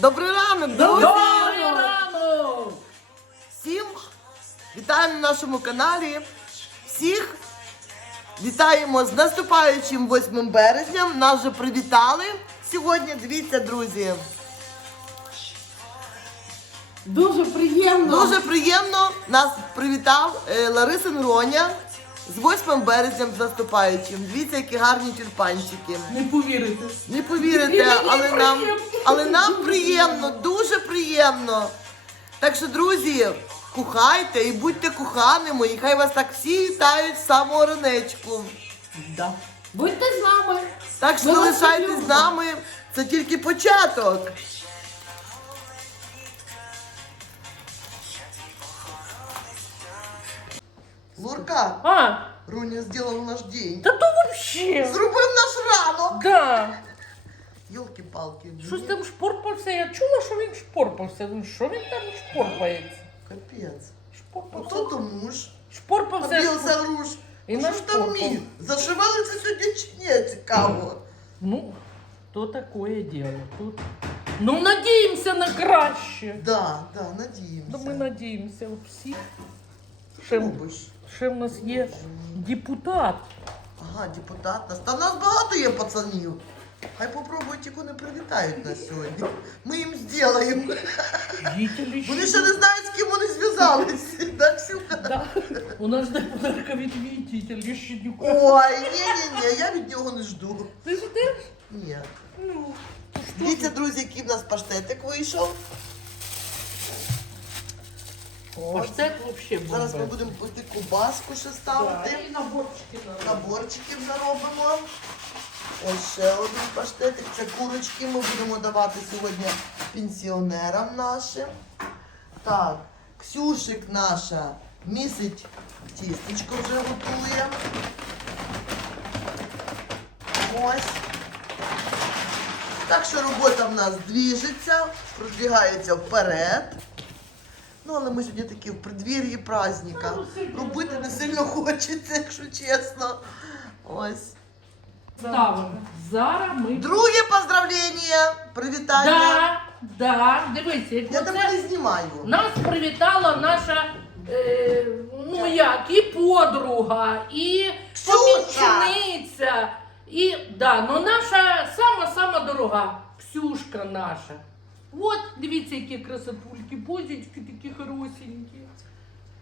Добрий ранок, друзі! Добрий ранок! Всім вітаємо на нашому каналі. Всіх вітаємо з наступаючим 8 березням. Нас вже привітали сьогодні. Дивіться, друзі. Дуже приємно. Дуже приємно нас привітав е, Ларисин Роня з 8 березням з наступаючим. Дивіться, які гарні тюльпанчики. Не повірите. Не повірите, але нам, але нам приємно, дуже приємно. Так що, друзі, кухайте і будьте коханими, і хай вас так всі вітають з самого ранечку. Да. Будьте з нами. Так що залишайтесь з нами, це тільки початок. Лурка, А, Руня зробив наш день. та то вообще. Зробив наш ранок. Да. Йолки-палки. Щось там шпорпався. Я чула, що він шпорпався. Ну, що він там шпорпається? Капець. Шпорпався. Ото то муж. Шпорпався. Побілся груш. І Ну, на що ж там шпорку. мій? Зашивали це сьогодні чи ні? Цікаво. Ну, то такое дело. Тут. Ну, надіємося на краще. Да, да, надіємося. Ну, ми надіємося всі. Ще, Любиш. Ще в нас є депутат. Ага, депутат нас. Та в нас багато є пацанів. Хай попробують, яку не привітають нас сьогодні. Ми їм зробимо. Жителі Вони ще не знають, з ким вони зв'язалися. Так, Ксюха? Да. У нас жде подарка від Вітітя Ліщенюка. Ой, ні-ні-ні, я від нього не жду. Ти ждеш? Ні. Ну, то що Дивіться, друзі, який в нас паштетик вийшов. Ось. Паштет вообще буде. Зараз ми будемо пити кубаску ще ставити. І наборчики на Наборчиків заробимо. Ось ще один паштетик. Це курочки ми будемо давати сьогодні пенсіонерам нашим. Так, Ксюшик наша місить тістечко вже готує. Ось. Так що робота в нас двіжиться, продвігається вперед. Ну, але ми сьогодні такі в преддвір'ї праздника. Робити не сильно хочеться, якщо чесно. Ось. Ставимо. Зараз ми. Друге поздравлення! Привітання! Да, да, дивися, як Я тебе не знімаю. нас привітала наша. Е, ну як, і подруга, і Ксюша! помічниця, і да, ну наша сама-сама дорога, Ксюшка наша. От, дивіться, які красотульки, позічки такі хорошенькі.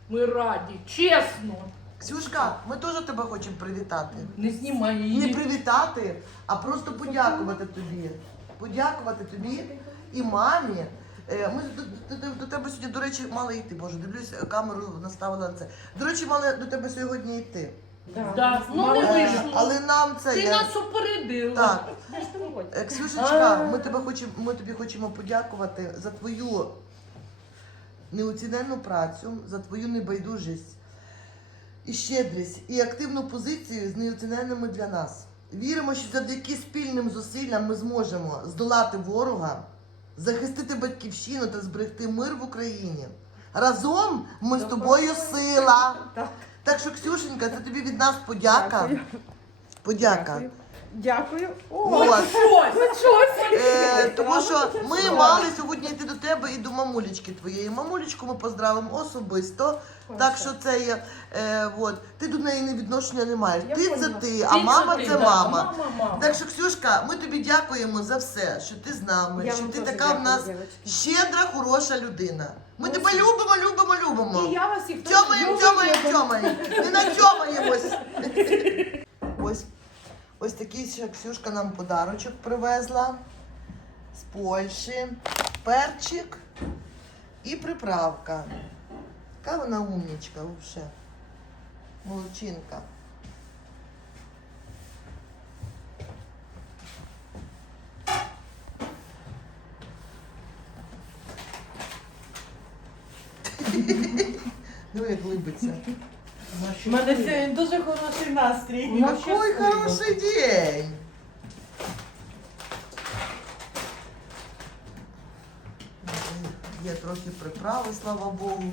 Ми раді, чесно. Ксюшка, ми теж тебе хочемо привітати. Не знімай її. Не привітати, а просто подякувати тобі. Подякувати тобі і мамі. Е, Ми до, до, до тебе сьогодні, до речі, мали йти. Боже, дивлюсь, камеру наставила на це. До речі, мали до тебе сьогодні йти. Да, ну не Е, вийшло. Але нам це Ти є. нас упередила. Так. Е, Ксюшечка, ми тебе хочемо, ми тобі хочемо подякувати за твою неоціненну працю, за твою небайдужість і щедрість, і активну позицію з неоціненними для нас. Віримо, що завдяки спільним зусиллям ми зможемо здолати ворога, захистити батьківщину та зберегти мир в Україні. Разом ми з тобою сила. Так що, Ксюшенька, це тобі від нас подяка. Дякую. Подяка. Дякую. От. Щось. Щось. Е, тому що ми мали сьогодні йти до тебе і до мамулечки твоєї. Мамулечку ми поздравимо особисто. Так що це є. Е, от. Ти до неї не відношення не маєш. Я ти це поняла. ти, а мама ти, це да, мама. Мама, мама. Так що, Ксюшка, ми тобі дякуємо за все, що ти з нами, Я що вам ти теж така в дякую, нас дівчатки. щедра, хороша людина. Ми Ось. тебе любимо, любимо, любимо. І я вас їх теж Тьомаємо, тьомаємо, тьомаємо. Не натьомаємось. Ось, ось такий ще Ксюшка нам подарочок привезла з Польщі. Перчик і приправка. Яка вона умнічка взагалі. Молодчинка. Ну, як глибиться. У мене сьогодні дуже хороший настрій. Ну, Какой хороший день! Є трохи приправи, слава Богу.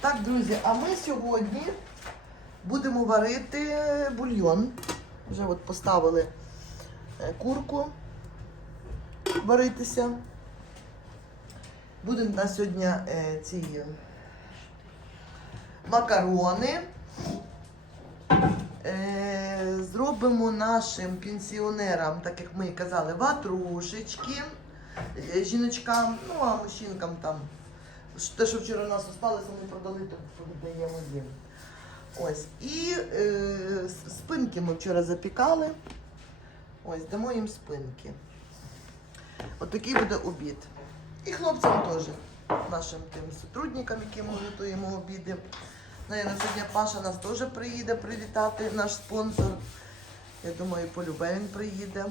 Так, друзі, а ми сьогодні Будемо варити бульйон. Вже от поставили е, курку варитися. Будемо на сьогодні е, ці макарони. Е, зробимо нашим пенсіонерам, так як ми казали, ватрушечки, е, жіночкам, ну а мужчинкам там. Те, що вчора у нас осталося, ми продали, то віддаємо їм. Ось. І е, спинки ми вчора запікали. Ось, дамо їм спинки. Отакий буде обід. І хлопцям теж, нашим тим сотрудникам, яким ми готуємо обіди. Наверно, сьогодні Паша нас теж приїде привітати, наш спонсор. Я думаю, полюбе він приїде.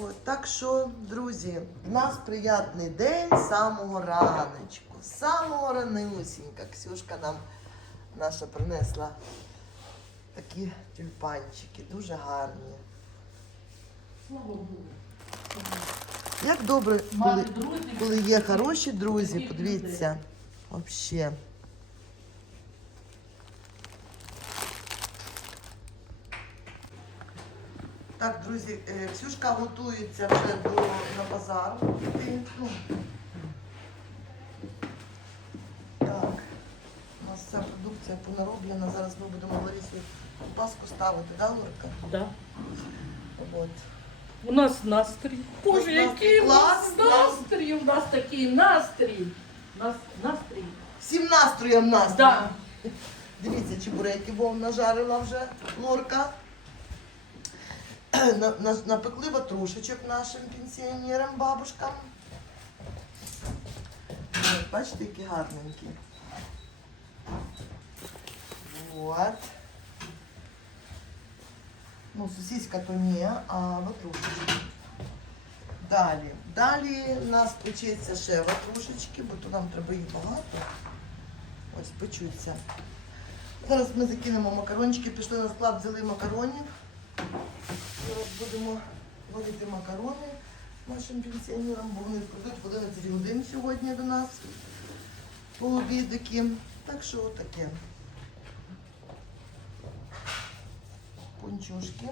От, так що, друзі, в нас приятний день самого раночку. Самого ранусінька. Ксюшка нам наша принесла такі тюльпанчики, дуже гарні. Слава Богу. Як добре, коли, коли є хороші друзі, подивіться. Взагалі. Так, друзі, е, Ксюшка готується вже до, на базар. Так, у нас вся продукція понароблена. Зараз ми будемо Ларисі паску ставити, да, Лорка? Да. От. У нас настрій. Боже, який у нас настрій, у нас такий настрій. Нас настрій. Всім настроєм нас. Да. Дивіться, чебуреки вов нажарила вже Лорка. На- на- Напекли ватрушечок нашим пенсіонерам, бабушкам. Бачите, які гарненькі. Вот. Ну, сосиска то ні, а ватрушечки. Далі. Далі у нас печеться ще ватрушечки, бо то нам треба їх багато. Ось печуться. Зараз ми закинемо макарончики, пішли на склад, взяли макаронів. Зараз будемо варити макарони нашим пенсіонерам, бо вони прийдуть в 11 годин сьогодні до нас по обідики. Так що отаке. Пончушки.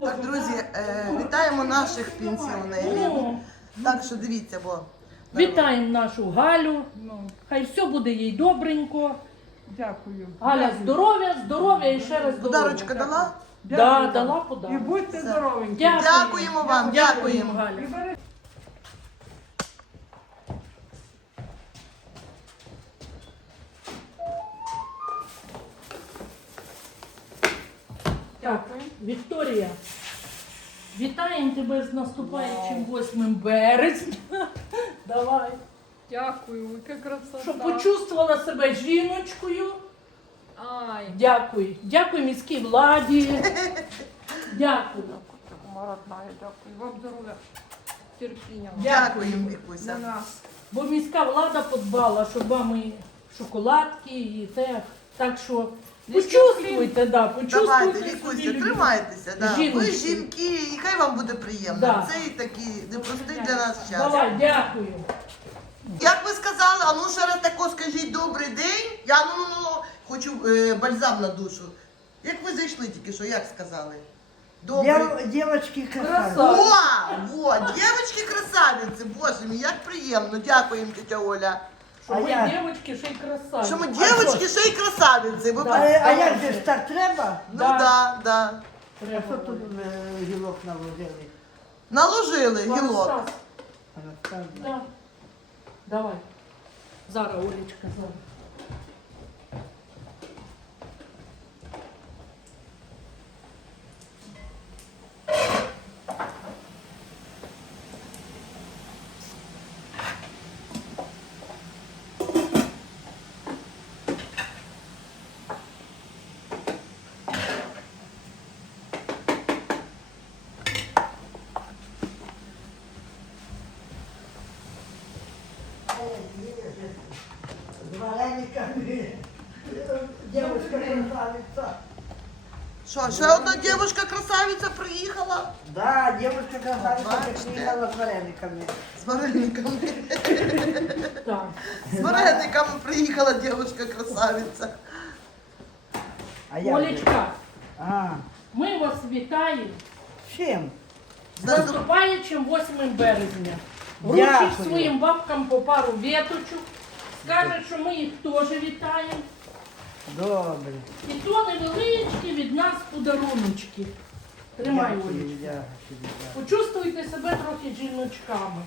Так, друзі, е, вітаємо наших пенсіонерів. О, Так що дивіться, бо Вітаємо нашу Галю. Ну, Хай все буде їй добренько. дякую. Галя, Дякую. здоров'я, здоров'я і ще раз здоров'я. подарочка дала. Да, дала І будьте здоровенькі. Дякуємо вам, дякуємо. Галя. І Вікторія, вітаємо тебе з наступаючим 8 березня. Давай. Дякую, яка красота. Щоб почувствувала себе жіночкою. Ай, Дякую. Дякую міській владі. Дякую. моя дякую. Вам здоров'я, терпіння. Дякуємо, На нас. Бо міська влада подбала, щоб вам і шоколадки, і те. Так що почувствуйте, да, почувствуйте. Давайте, собі любов. тримайтеся. Да. Ви Жіночки. жінки, і хай вам буде приємно. Да. Цей такий непростий для нас час. Давай, дякую. Як ви сказали, а ну ще раз тако скажіть добрий день. Я ну, ну, ну хочу е, бальзам на душу. Як ви зайшли тільки що, як сказали? Добрий. Дев- Девочки красавицы. О, дівчатки красавиці, боже мій, як приємно. Дякуємо, тетя Оля. Що А ми я- дівчатки ще й красаві. Що ми А дівчатки ще й красавиці. Ви Да. А, а як же ж так треба? Ну Да. да, да. А що тут е, гілок наложили? Наложили гілок. Розказуй. Да. Давай. Зараз, Олечка, зараз. Девушка красавица. Що, ще одна дівчинка красавиця приїхала Да, девушка красавица Бачите. приехала с варениками. з варениками. Так. З варениками приїхала девушка-красавиця. А я... Олечка, А, ми вас вітаємо чем? з наступаючим 8 березня. Вручить своїм бабкам по пару віточок скаже, що ми їх теж вітаємо. Добре. І то невеличкі від нас подаруночки. Тримай, Дякую, Олечка. дякую, дякую. Почувствуйте себе трохи жіночками.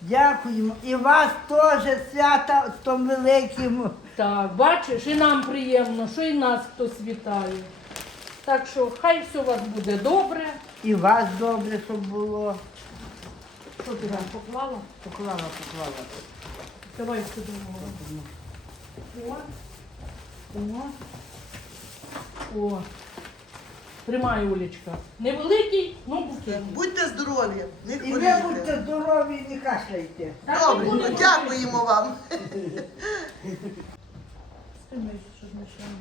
Дякуємо. І вас теж свята з тим великим. Так, бачиш, і нам приємно, що і нас хтось вітає. Так що хай все у вас буде добре. І вас добре, щоб було. Що ти там поклала? Поклала, поклала. Давай сюди. О. О. О. Тримай, Олечка. Невеликий, ну букет. Будьте здорові, не І ви хворійте. будьте здорові і не кашляйте. Так, Добре, будемо. дякуємо вам. Стримай, що змішаємо.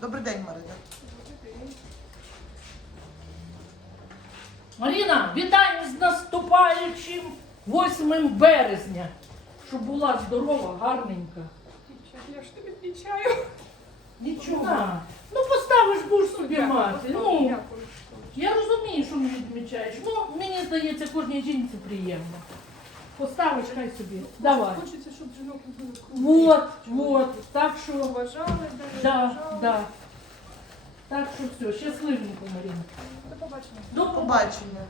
Добрий день, Марина. Маріна, вітаю з наступаючим 8 березня. Щоб була здорова, гарненька. Я ж тобі відмічаю. Нічого. Ну поставиш будеш собі мати. Ну, я розумію, що мені відмічаєш. Ну, мені здається, кожній жінці приємно. Поставиш, хай собі. Давай. Хочеться, щоб жінок були Вот, вот. Так що, Поважали, да, да. Так що все, щасливенько, Маріна. До побачення. До До побачення. побачення.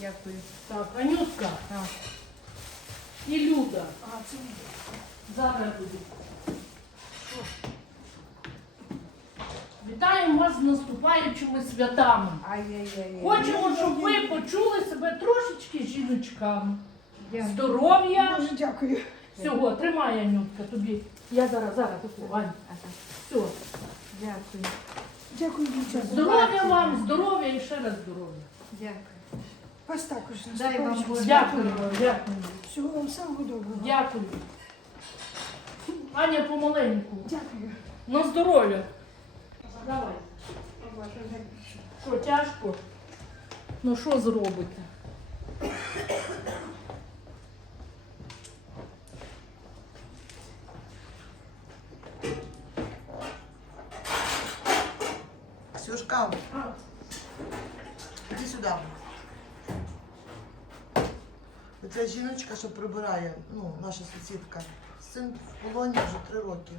Дякую. Так, Анютка. І Люда. А, це ні. Зараз буду. Вітаємо вас з наступаючими святами. Хочемо, щоб ви почули себе трошечки жіночками. Здоров'я. Дуже дякую. Всього, тримай, Анютка, тобі. Я зараз, зараз таку, Все. Дякую. Дякую, дівчата. Здоров'я вам, здоров'я і ще раз здоров'я. Дякую. Вас також. Дай вам Боже. Дякую, дякую, Всього вам самого доброго. дякую. Аня помаленьку. Дякую. На здоров'я. Давай. Що, тяжко? Ну що зробите? Ксюшка, іди сюди. Оця жіночка, що прибирає, ну, наша сусідка. Син в полоні вже три роки.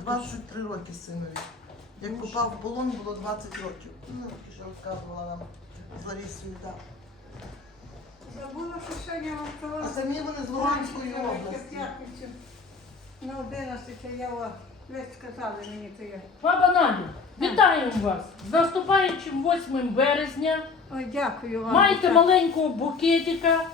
23 роки синові. Як попав в полон, було 20 років. Ну, що розказувала нам з Ларісою, так. Забула, що сьогодні вам А самі вони з Луганської області. На 11 я вас ви сказали мені, то я. Баба Надю, вітаємо вас з наступаючим 8 березня. Ой, дякую вам. Маєте маленького букетика.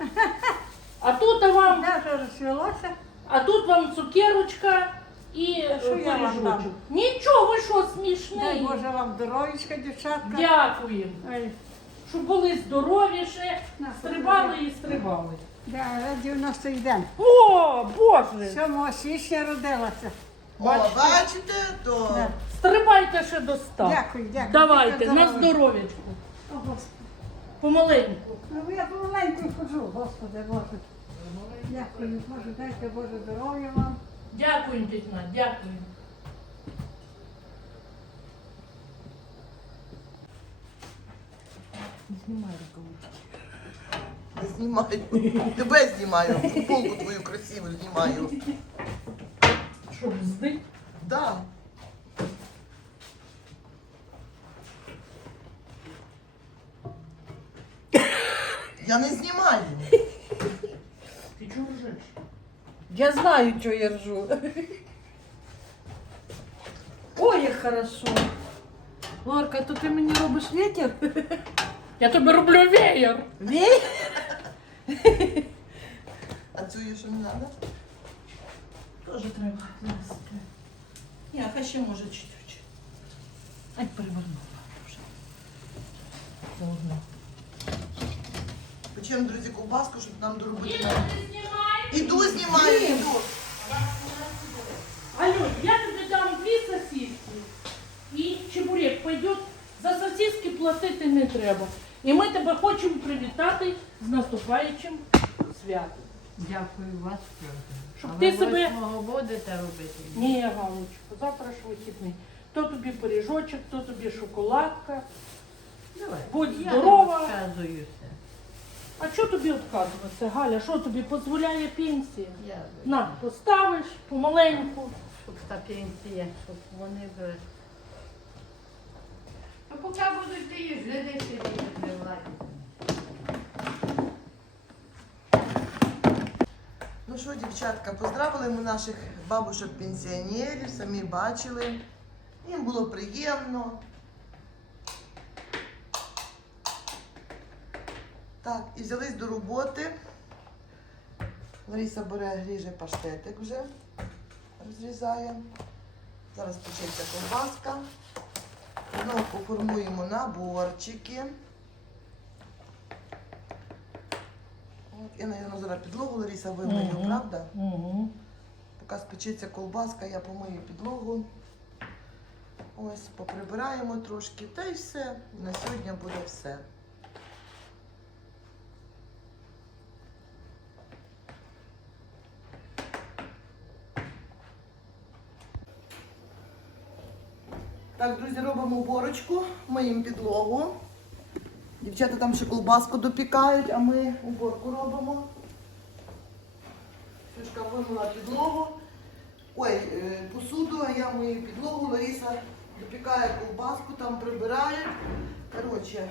А тут вам, Я вже розсвілося. а тут вам цукерочка і що е, я вам пиріжочок. дам? Нічого, ви що Дай смішний. Боже вам здоров'ячка, дівчатка. Дякуємо. Ой, Щоб були здоровіше, На, стрибали і стрибали. да, 90 день. О, Боже! 7 січня родилася. О, Бачите? то Да. Стрибайте ще до ста. Дякую, дякую. Давайте, на здоров'ячку. О, Господи. Помаленьку. Ну я помаленьку хожу, Господи, Боже. Дякую, Боже, дайте Боже здоров'я вам. Дякуємо, тіть Надь, дякуємо. Знімай рукавички. не знімаю. Тебе знімаю. Футболку твою красиву знімаю. Щоб здить. Да. Я не знімаю. Ти чого ржеш? Я знаю, що я ржу. Ой, як хорошо. Лорка, то ти мені робиш вітер? Я тобі роблю веєр. Вітер? А цю її що не треба? Тоже треба. Зараз. Ні, а ще може чуть-чуть. Ай, перевернула вже. Заодно. Печемо, друзі, ковбаску, щоб нам доробити. Іду, знімаю, іду. Алло, я тобі дам дві сосиски і чебурек пойдет. За сосиски платити не треба. І ми тебе хочемо привітати з наступаючим святом. Дякую вас. Щоб А ти ви себе- будете робити? Ні, Галочко, завтра ж вихідний. То тобі пиріжочок, то тобі шоколадка. Давай. Будь Я здорова. не відказуюся. А що тобі відказуватися, Галя? Що тобі дозволяє пенсія? Я На, поставиш помаленьку. щоб та пенсія, щоб вони би. А поки будуть ті жиди сидіти при владі. Ну що, дівчатка, поздравили ми наших бабушок-пенсіонерів, самі бачили. Їм було приємно. Так, і взялись до роботи. Лариса бере гріже паштетик вже, розрізає. Зараз печеться ковбаска. Знову поформуємо наборчики. От, я, мабуть, зараз підлогу Лариса вимию, Мгм. правда? Угу. Поки спечеться колбаска, я помию підлогу. Ось, поприбираємо трошки, та й все. На сьогодні буде все. Так, друзі, робимо уборочку, миємо підлогу. Дівчата там ще колбаску допікають, а ми уборку робимо. Сюшка вимила підлогу. Ой, е, посуду, а я мию підлогу, Лариса допікає колбаску, там прибирає. Коротше.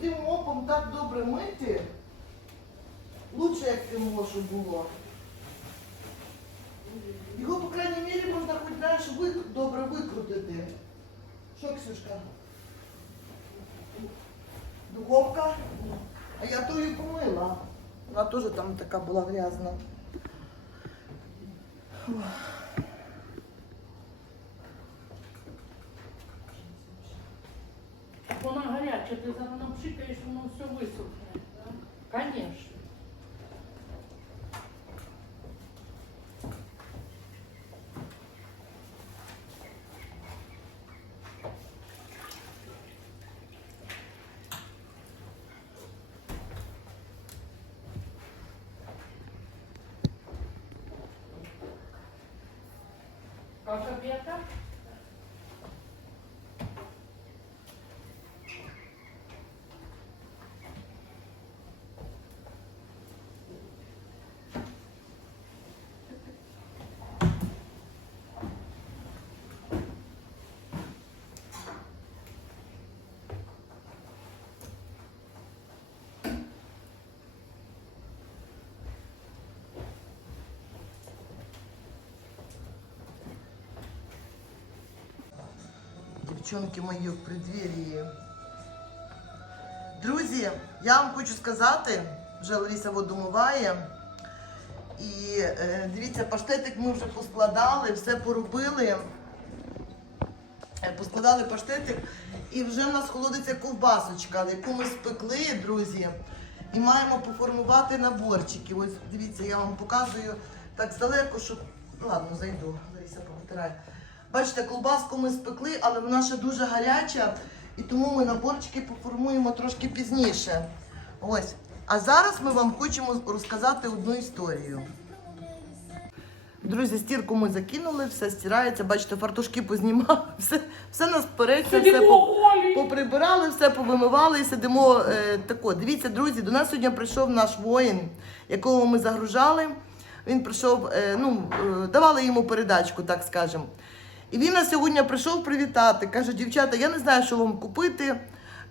Тим мопом так добре мити. Лучше, як цим мошу було. Його, по крайній мірі, можна хоч знаєш, вик- добре викрутити. Що, Ксюшка? Духовка? А я то її помила. Вона теж там така була грязна. ¿Cosa pieza? Дівчонки мої в преддверії. Друзі, я вам хочу сказати, вже Лариса воду миває. І е, дивіться, паштетик ми вже поскладали, все поробили. Е, Поскладали паштетик, і вже в нас холодиться ковбасочка, яку ми спекли, друзі. І маємо поформувати наборчики. Ось дивіться, я вам показую так здалеку, щоб. Ну, Ладно, зайду, Лариса повитирає. Бачите, колбаску ми спекли, але вона ще дуже гаряча, і тому ми наборчики поформуємо трошки пізніше. Ось. А зараз ми вам хочемо розказати одну історію. Друзі, стірку ми закинули, все стирається. Бачите, фартушки познімали, все, все нас переться, все поприбирали, все повимивали і сидимо е, тако. Дивіться, друзі, до нас сьогодні прийшов наш воїн, якого ми загружали. Він прийшов, е, ну, е, давали йому передачку, так скажемо. І він нас сьогодні прийшов привітати. Каже, дівчата, я не знаю, що вам купити.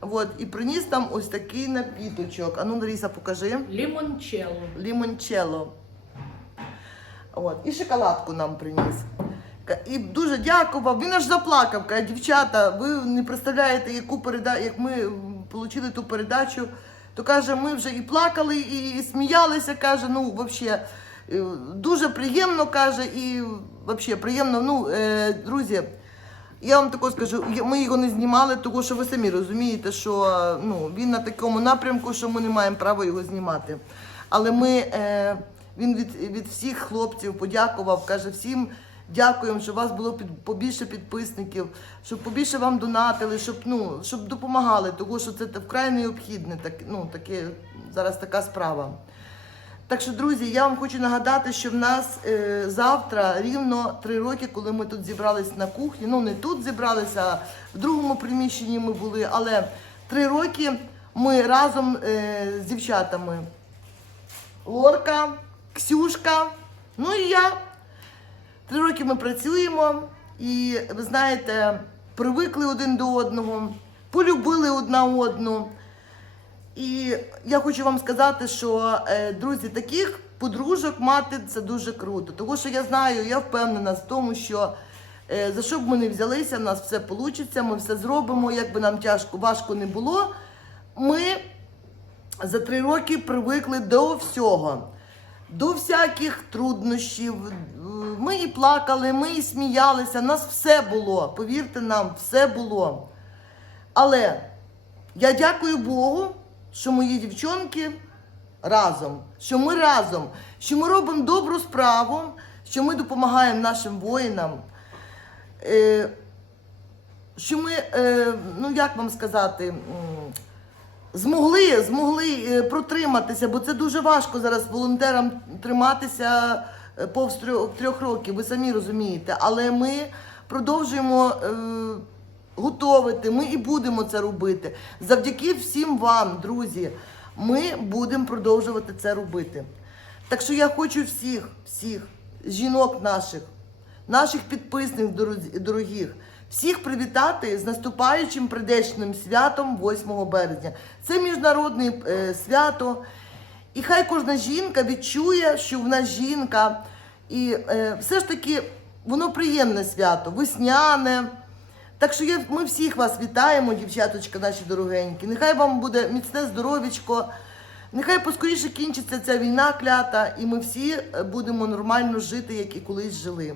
От, і приніс там ось такий напіточок. Ану, Ларіса, покажи. Лімончелло. Лімончелло. От, і шоколадку нам приніс. І дуже дякував. Він аж заплакав. Каже, дівчата, ви не представляєте, яку переда... як ми отримали ту передачу. То каже, ми вже і плакали, і, і сміялися. Каже, ну взагалі. Дуже приємно каже, і взагалі приємно. Ну, е, друзі, я вам тако скажу, ми його не знімали, тому що ви самі розумієте, що ну, він на такому напрямку, що ми не маємо права його знімати. Але ми, е, він від, від всіх хлопців подякував, каже всім. Дякуємо, щоб у вас було під, побільше підписників, щоб побільше вам донатили, щоб, ну, щоб допомагали, тому що це вкрай необхідне, так, ну, таке, зараз така справа. Так що, друзі, я вам хочу нагадати, що в нас е, завтра рівно три роки, коли ми тут зібрались на кухні. Ну не тут зібралися, а в другому приміщенні ми були. Але три роки ми разом е, з дівчатами. Лорка, Ксюшка, ну і я. Три роки ми працюємо і, ви знаєте, привикли один до одного, полюбили одна одну. І я хочу вам сказати, що е, друзі, таких подружок мати це дуже круто. Тому що я знаю, я впевнена в тому, що е, за що б ми не взялися, в нас все вийде, ми все зробимо, як би нам тяжко, важко не було. Ми за три роки привикли до всього, до всяких труднощів. Ми і плакали, ми і сміялися, нас все було. Повірте нам, все було. Але я дякую Богу, що мої дівчонки разом, що ми разом, що ми робимо добру справу, що ми допомагаємо нашим воїнам. Е, що ми, е, ну як вам сказати, змогли, змогли е, протриматися, бо це дуже важко зараз волонтерам триматися повз трьох, років, ви самі розумієте. Але ми продовжуємо готовити, ми і будемо це робити. Завдяки всім вам, друзі, ми будемо продовжувати це робити. Так що я хочу всіх, всіх жінок наших, наших підписників дорогих, всіх привітати з наступаючим прийдешнім святом 8 березня. Це міжнародне е, свято. І хай кожна жінка відчує, що в нас жінка. І е, все ж таки воно приємне свято, весняне. Так що я, ми всіх вас вітаємо, дівчаточка, наші дорогенькі. Нехай вам буде міцне здоров'ячко. Нехай поскоріше кінчиться ця війна клята, і ми всі е, будемо нормально жити, як і колись жили.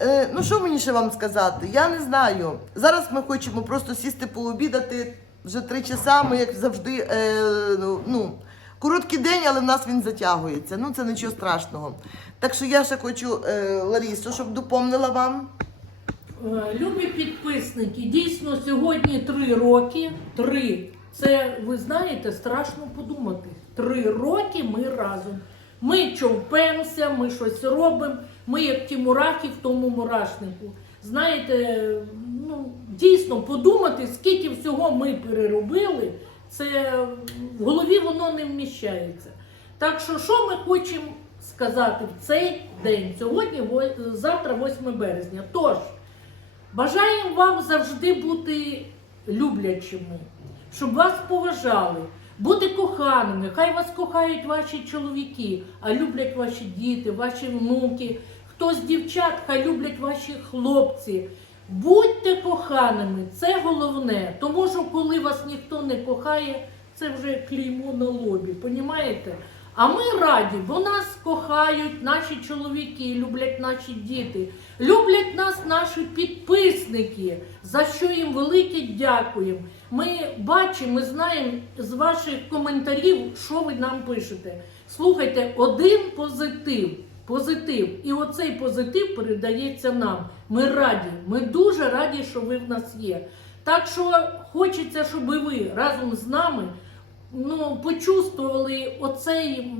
Е, ну, що мені ще вам сказати? Я не знаю. Зараз ми хочемо просто сісти пообідати вже три часа. Ми, як завжди, е, ну, ну, короткий день, але в нас він затягується. Ну, це нічого страшного. Так що я ще хочу е, Ларісу, щоб допомнила вам. Е, Любі підписники, дійсно сьогодні три роки. Три. Це ви знаєте, страшно подумати. Три роки ми разом. Ми човпемося, ми щось робимо. Ми як ті мурахи в тому мурашнику. Знаєте, ну дійсно подумати, скільки всього ми переробили, це в голові воно не вміщається. Так що, що ми хочемо сказати в цей день? Сьогодні, завтра, 8 березня. Тож. Бажаємо вам завжди бути люблячими, щоб вас поважали, бути коханими. Хай вас кохають ваші чоловіки, а люблять ваші діти, ваші внуки. Хто з дівчат, хай люблять ваші хлопці. Будьте коханими, це головне. Тому що коли вас ніхто не кохає, це вже клеймо на лобі, понімаєте? А ми раді, бо нас кохають наші чоловіки, люблять наші діти, люблять нас наші підписники, за що їм велике дякуємо. Ми бачимо, ми знаємо з ваших коментарів, що ви нам пишете. Слухайте, один позитив. Позитив. І оцей позитив передається нам. Ми раді, ми дуже раді, що ви в нас є. Так що хочеться, щоб ви разом з нами ну, почувствували оцей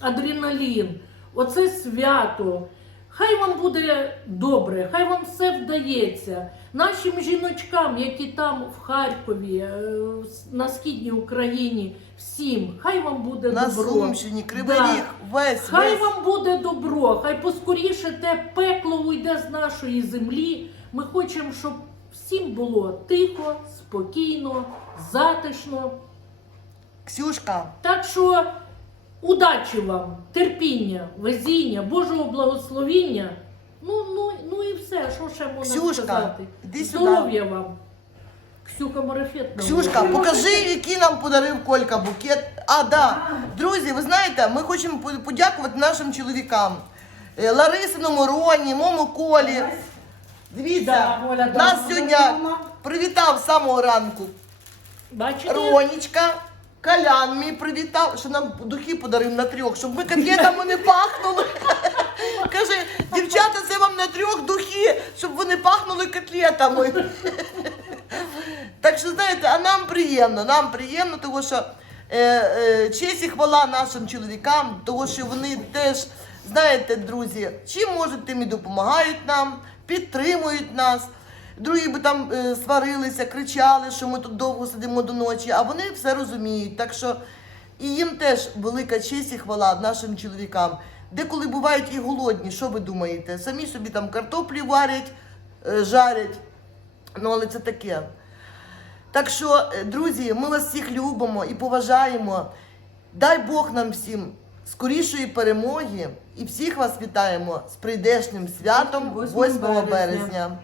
адреналін, оце свято. Хай вам буде добре, хай вам все вдається. Нашим жіночкам, які там в Харкові, е, на східній Україні, всім, хай вам буде На добро. Сумщині, Кривий Да. Ріг, весь, Хай весь. вам буде добро, хай поскоріше те пекло уйде з нашої землі. Ми хочемо, щоб всім було тихо, спокійно, затишно. Ксюшка, Так що удачі вам, терпіння, везіння, Божого благословіння. Ну, ну, ну і все, що ще можна Ксюшка, сказати. іди сюди. Здоров'я вам. Ксюха Марафет. нам Ксюшка, покажи, який нам подарив Колька букет. А, да. Друзі, ви знаєте, ми хочемо по- подякувати нашим чоловікам. Е, Ларисиному Роні, Мому Колі. Дивіться, Да, Оля, да. нас сьогодні привітав з самого ранку Бачите? Ронічка. Колян мій привітав, що нам духи подарив на трьох, щоб ми котлетами не пахнули. Каже, дівчата, це вам на трьох духи, щоб вони пахнули котлетами. Так що, знаєте, а нам приємно, нам приємно, тому що е, е, честь і хвала нашим чоловікам, тому що вони теж, знаєте, друзі, чим можуть, тим і допомагають нам, підтримують нас. Другі би там е, сварилися, кричали, що ми тут довго сидимо до ночі, а вони все розуміють. Так що і їм теж велика честь і хвала нашим чоловікам. Деколи бувають і голодні, що ви думаєте? Самі собі там картоплі варять, е, жарять. Ну, але це таке. Так що, е, друзі, ми вас всіх любимо і поважаємо. Дай Бог нам всім скорішої перемоги і всіх вас вітаємо з прийдешнім святом 8 8 березня. березня.